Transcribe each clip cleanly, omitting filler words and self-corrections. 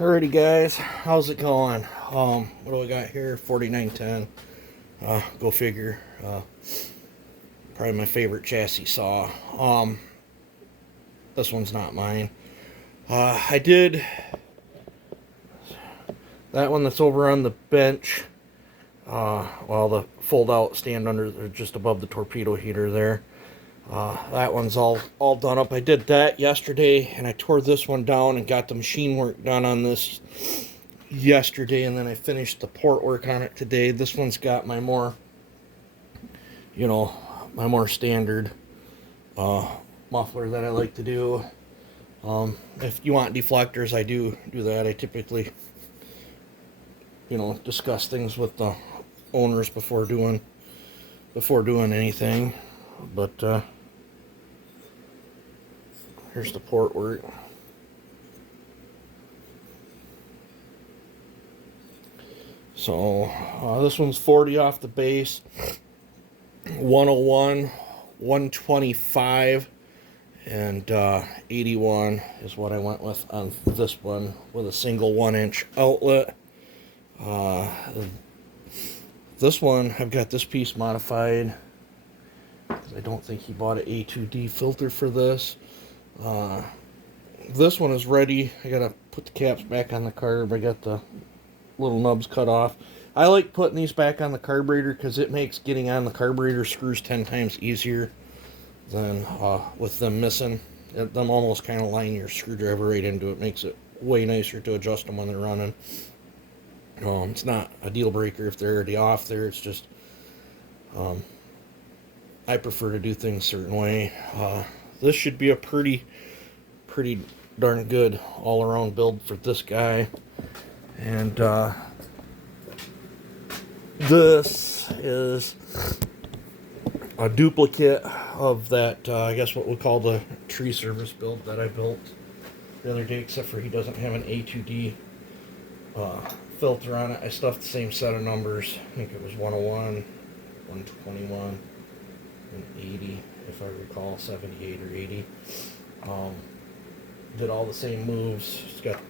Alrighty guys, how's it going? What do I got here? 4910. Go figure. Probably my favorite chassis saw. This one's not mine. I did that one that's over on the bench. Well, the fold-out stand under, just above the torpedo heater there. That one's all done up. I did that yesterday, and I tore this one down and got the machine work done on this yesterday, and then I finished the port work on it today. This one's got my more, my more standard muffler that I like to do. If you want deflectors, I do that. I typically, discuss things with the owners before doing anything. But here's the port work. So this one's 40 off the base, 101, 125, and 81 is what I went with on this one with a single 1-inch outlet. This one, I've got this piece modified because I don't think he bought an A2D filter for this. This one is ready. I gotta put the caps back on the carb. I got the little nubs cut off. I like putting these back on the carburetor because it makes getting on the carburetor screws 10 times easier than with them missing. Them almost kind of line your screwdriver right into it. Makes it way nicer to adjust them when they're running. It's not a deal breaker if they're already off there. It's just I prefer to do things a certain way. This should be a pretty darn good all-around build for this guy. And this is a duplicate of that, I guess what we'll call the tree service build that I built the other day, except for he doesn't have an A2D filter on it. I stuffed the same set of numbers. I think it was 101, 121, and 80, if I recall, 78 or 80. Did all the same moves. It's got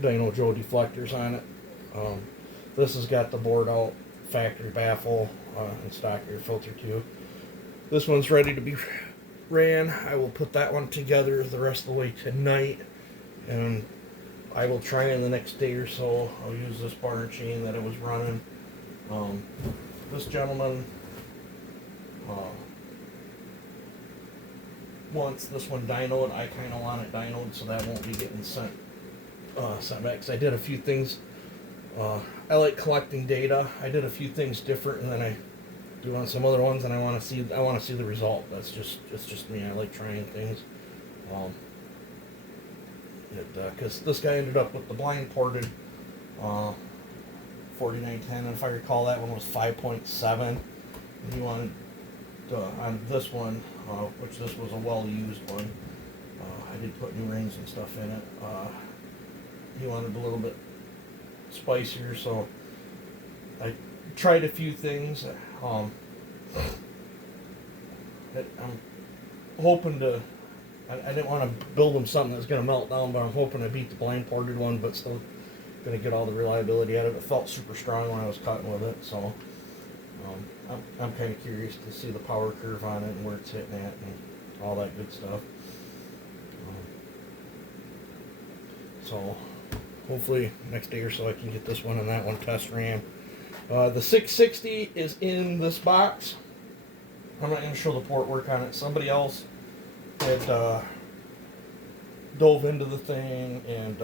Dyno Joe deflectors on it. This has got the bored out factory baffle and stock air filter too. This one's ready to be ran. I will put that one together the rest of the way tonight, and I will try in the next day or so. I'll use this bar chain that I was running. This gentleman wants this one dynoed. I kind of want it dynoed, so that won't be getting sent back. Because I did a few things. I like collecting data. I did a few things different, and then I do on some other ones, and I want to see the result. It's just me. I like trying things. Because this guy ended up with the blind ported 4910, and if I recall, that one was 5.7. And he wanted on this one, which this was a well-used one. I did put new rings and stuff in it. He wanted a little bit spicier, so I tried a few things. I'm hoping to. I didn't want to build him something that's going to melt down, but I'm hoping to beat the blind ported one, but still going to get all the reliability out of it. It felt super strong when I was cutting with it, so I'm kind of curious to see the power curve on it and where it's hitting at and all that good stuff. So hopefully next day or so I can get this one and that one test ran. The 660 is in this box. I'm not going to show the port work on it. Somebody else had dove into the thing, and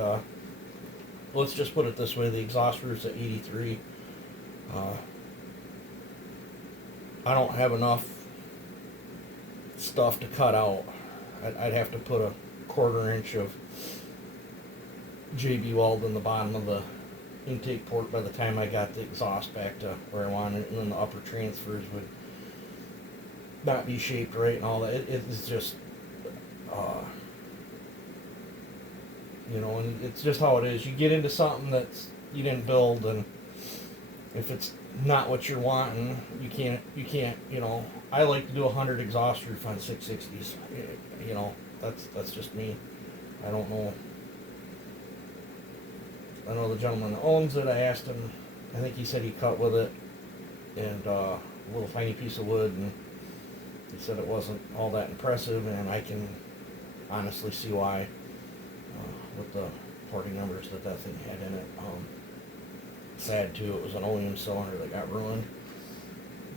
let's just put it this way: the exhaust roof's at 83. I don't have enough stuff to cut out. I'd have to put a 1/4 inch of JB weld in the bottom of the intake port by the time I got the exhaust back to where I wanted it, and then the upper transfers would not be shaped right and all that. It's just and it's just how it is. You get into something that you didn't build, and if it's not what you're wanting, you can't. I like to do 100 exhaust roof on 660s. That's just me. I don't know I know the gentleman that owns it. I asked him, I think he said he cut with it, and a little tiny piece of wood, and he said it wasn't all that impressive, and I can honestly see why, with the party numbers that thing had in it. Sad too, it was an oleum cylinder that got ruined.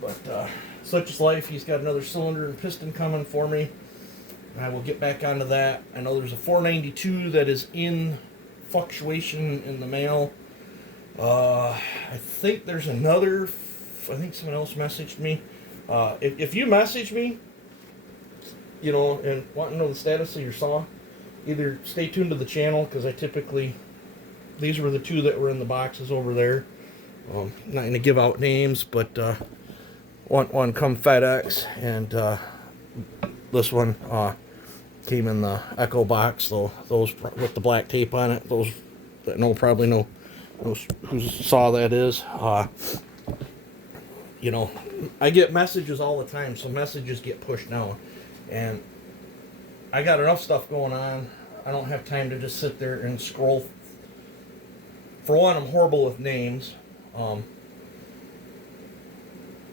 But such is life. He's got another cylinder and piston coming for me. I will get back onto that. I know there's a 492 that is in fluctuation in the mail. I think there's another. I think someone else messaged me. If you message me, you know, and want to know the status of your saw, either stay tuned to the channel, because I typically, these were the two that were in the boxes over there. I'm not going to give out names, but one come FedEx, and this one came in the Echo box. So those with the black tape on it, those that probably know whose saw that is. You know, I get messages all the time, so messages get pushed now, and I got enough stuff going on. I don't have time to just sit there and scroll. For one, I'm horrible with names,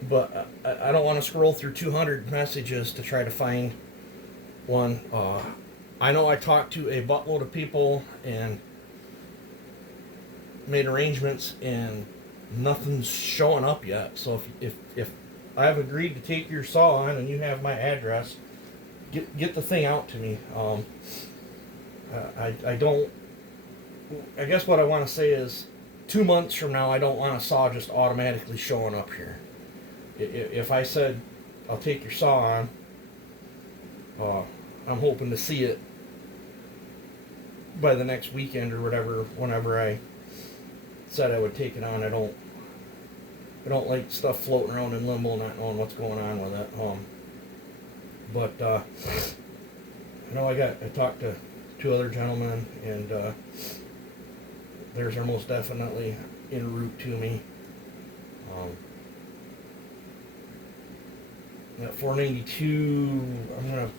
but I don't want to scroll through 200 messages to try to find one. I know I talked to a buttload of people and made arrangements, and nothing's showing up yet. So if I've agreed to take your saw on and you have my address, get the thing out to me. I guess what I want to say is 2 months from now, I don't want a saw just automatically showing up here. If I said I'll take your saw on, I'm hoping to see it by the next weekend or whatever. Whenever I said I would take it on, I don't like stuff floating around in limbo, not knowing what's going on with it. But I know I talked to 2 other gentlemen, and theirs are most definitely en route to me. That 492, I'm gonna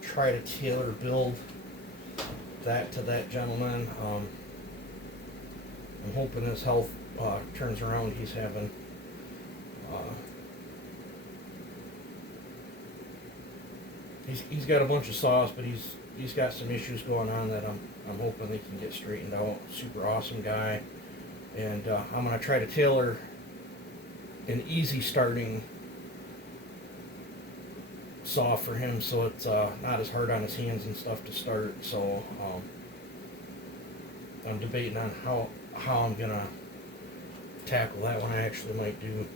try to tailor build that to that gentleman. I'm hoping his health turns around. He's having he's got a bunch of saws, but he's got some issues going on that I'm hoping they can get straightened out. Super awesome guy, and I'm gonna try to tailor an easy starting saw for him, so it's not as hard on his hands and stuff to start. So I'm debating on how I'm gonna tackle that one. I actually might do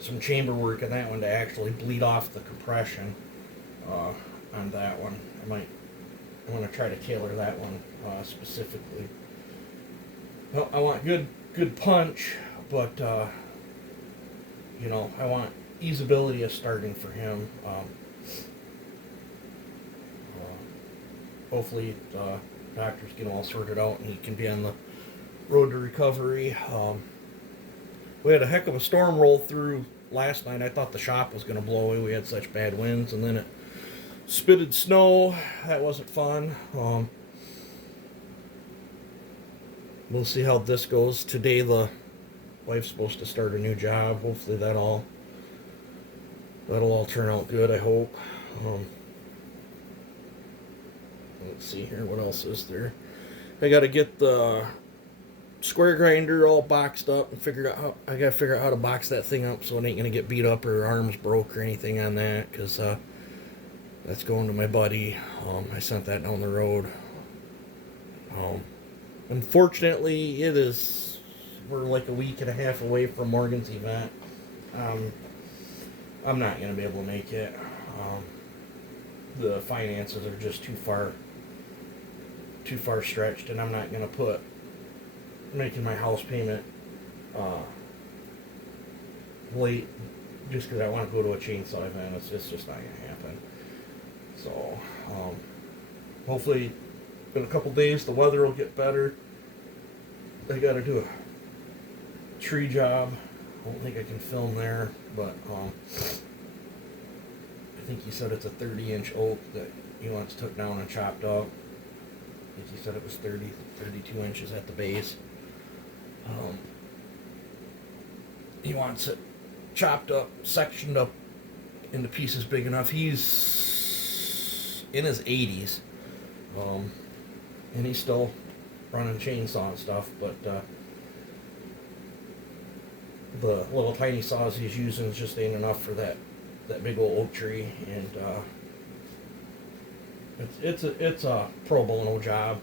some chamber work on that one to actually bleed off the compression on that one. I'm gonna try to tailor that one specifically. Well, I want good punch, but you know, I want easeability of starting for him. Hopefully doctors get all sorted out and he can be on the road to recovery. We had a heck of a storm roll through last night. I thought the shop was going to blow away. We had such bad winds, and then it spitted snow. That wasn't fun. We'll see how this goes. Today the wife's supposed to start a new job. Hopefully that'll all turn out good, I hope. Let's see here, what else is there? I got to get the square grinder all boxed up and figure out how to box that thing up so it ain't gonna get beat up or arms broke or anything on that, because that's going to my buddy. I sent that down the road. Unfortunately, we're like a week and a half away from Morgan's event. I'm not gonna be able to make it. The finances are just too far stretched, and I'm not gonna put making my house payment late just because I want to go to a chainsaw event. It's just not gonna happen. So hopefully in a couple days the weather will get better. I got to do a tree job. I don't think I can film there, but I think he said it's a 30-inch oak that he wants took down and chopped up. As he said, it was 32 inches at the base. He wants it chopped up, sectioned up into pieces big enough. He's in his 80s, and he's still running chainsaw and stuff, but the little tiny saws he's using just ain't enough for that big old oak tree, and it's a pro bono job.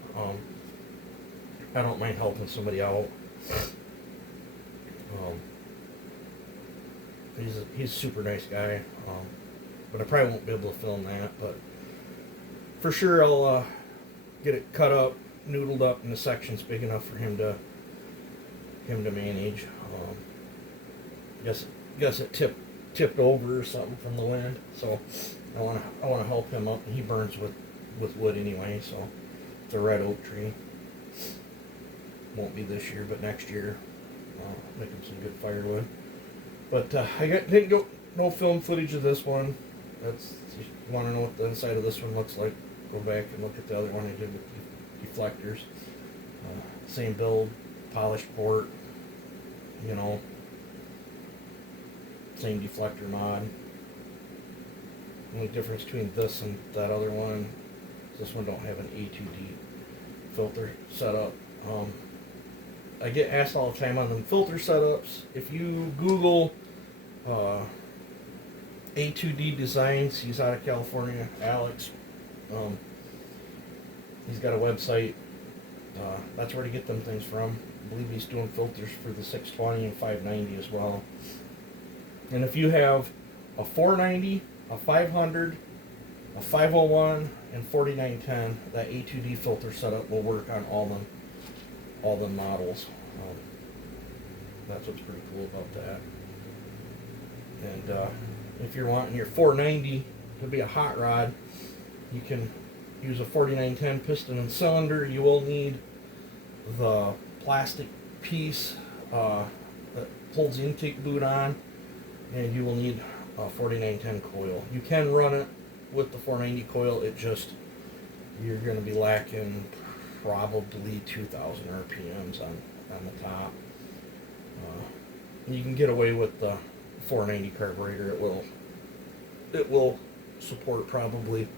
I don't mind helping somebody out. He's a super nice guy, but I probably won't be able to film that. But for sure, I'll get it cut up, noodled up into sections big enough for him to manage. Guess it tipped over or something from the wind, so I wanna help him up. He burns with wood anyway, so it's a red oak tree. Won't be this year, but next year, make him some good firewood. But didn't go no film footage of this one. That's, you want to know what the inside of this one looks like, go back and look at the other one I did with deflectors. Same build, polished port, you know, same deflector mod. Only difference between this and that other one is this one don't have an A2D filter set up. I get asked all the time on the filter setups. If you Google A2D Designs, he's out of California, Alex. He's got a website. That's where to get them things from. I believe he's doing filters for the 620 and 590 as well. And if you have a 490, a 500, a 501, and 4910, that A2D filter setup will work on all the models. That's what's pretty cool about that. And if you're wanting your 490 to be a hot rod, you can use a 4910 piston and cylinder. You will need the plastic piece that holds the intake boot on, and you will need a 4910 coil. You can run it with the 490 coil. It just, you're going to be lacking probably 2,000 RPMs on the top. You can get away with the 490 carburetor. It will support probably,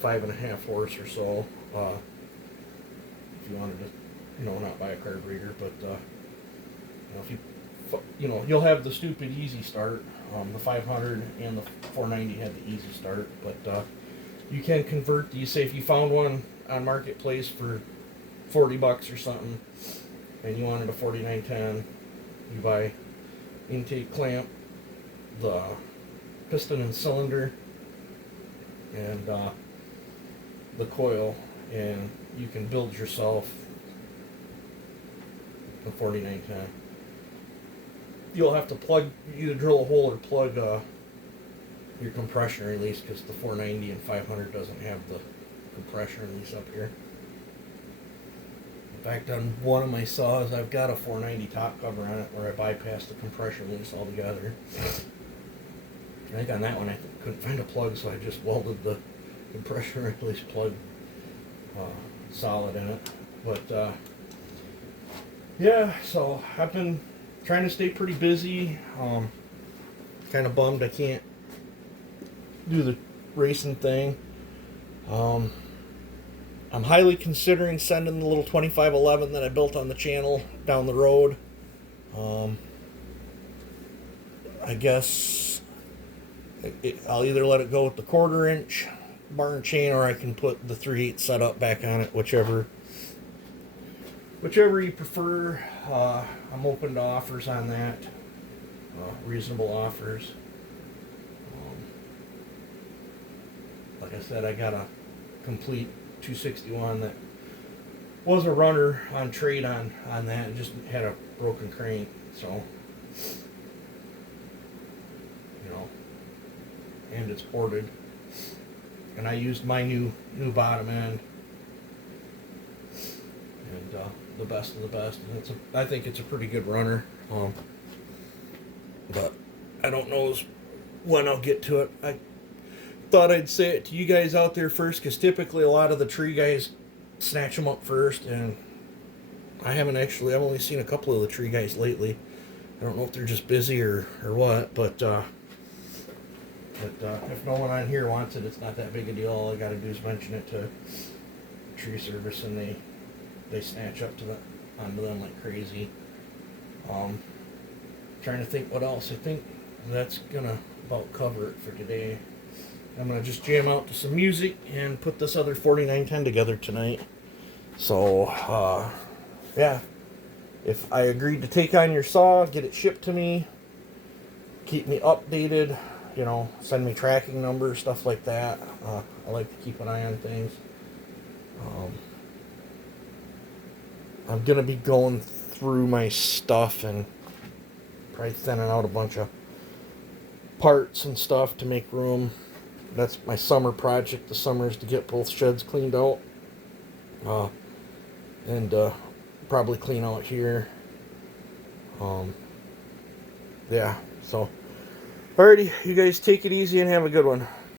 5.5 horse or so. If you wanted to, not buy a carburetor, but if you'll have the stupid easy start. The 500 and the 490 had the easy start, but you can convert these. Say if you found one on Marketplace for $40 or something, and you wanted a 4910, you buy intake clamp, the piston and cylinder, and the coil, and you can build yourself a 4910. You'll have to either drill a hole or plug your compression release, because the 490 and 500 doesn't have the compression release up here. In fact, on one of my saws, I've got a 490 top cover on it where I bypassed the compression release altogether. I think on that one I couldn't find a plug, so I just welded the compression release plug solid in it. But yeah, so I've been trying to stay pretty busy. Kind of bummed I can't do the racing thing. I'm highly considering sending the little 2511 that I built on the channel down the road. I guess I'll either let it go with the 1/4 inch barn chain, or I can put the 3/8 setup back on it, whichever you prefer. I'm open to offers on that, reasonable offers. Like I said, I got a complete 261 that was a runner on trade on that, and just had a broken crank, so and it's ported, and I used my new bottom end, and the best of the best, and I think it's a pretty good runner, but I don't know when I'll get to it. thought I'd say it to you guys out there first, because typically a lot of the tree guys snatch them up first, and I've only seen a couple of the tree guys lately. I don't know if they're just busy or what, but if no one on here wants it, it's not that big a deal. All I got to do is mention it to tree service, and they snatch up onto them like crazy. Trying to think what else. I think that's gonna about cover it for today. I'm gonna just jam out to some music and put this other 4910 together tonight. So yeah, if I agreed to take on your saw, get it shipped to me, keep me updated, send me tracking numbers, stuff like that. I like to keep an eye on things. I'm gonna be going through my stuff and probably thinning out a bunch of parts and stuff to make room. That's my summer project. The summer is to get both sheds cleaned out, and probably clean out here. Yeah, so alrighty, you guys take it easy and have a good one.